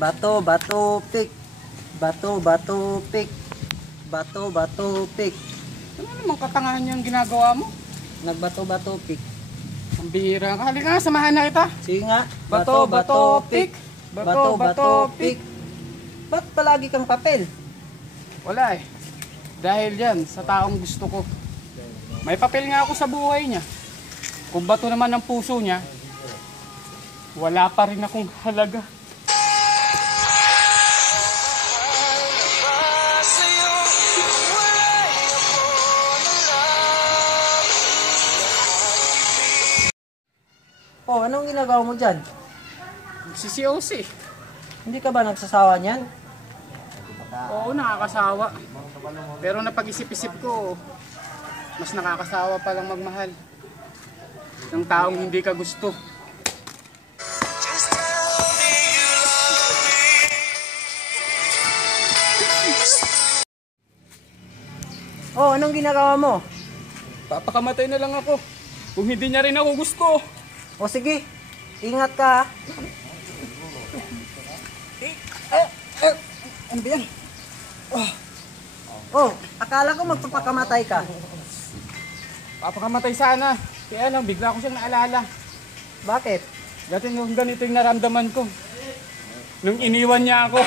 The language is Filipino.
Bato, bato, pick. Bato, bato, pick. Bato, bato, pick. Ano namang katangahan yung ginagawa mo? Nagbato, bato, pick. Ang bihira ka. Halika nga, samahan na kita. Sige nga. Bato, bato, pick. Bato, bato, pick. Ba't palagi kang papel? Wala eh. Dahil yan, sa taong gusto ko. May papel nga ako sa buhay niya. Kung bato naman ang puso niya, wala pa rin akong halaga. Oh, anong ginagawa mo dyan? Nagsisiyosi. Hindi ka ba nagsasawa niyan? Oo, nakakasawa. Pero napag-isip-isip ko, mas nakakasawa palang magmahal ng taong hindi ka gusto. Oh, anong ginagawa mo? Papakamatay na lang ako kung hindi niya rin ako gusto. O sige, ingat ka. Ano ba yan? Oh, akala ko magpapakamatay ka. Papakamatay sana. Kaya lang, bigla ko siyang naalala. Bakit? Dati nung ganito yung naramdaman ko. Nung iniwan niya ako.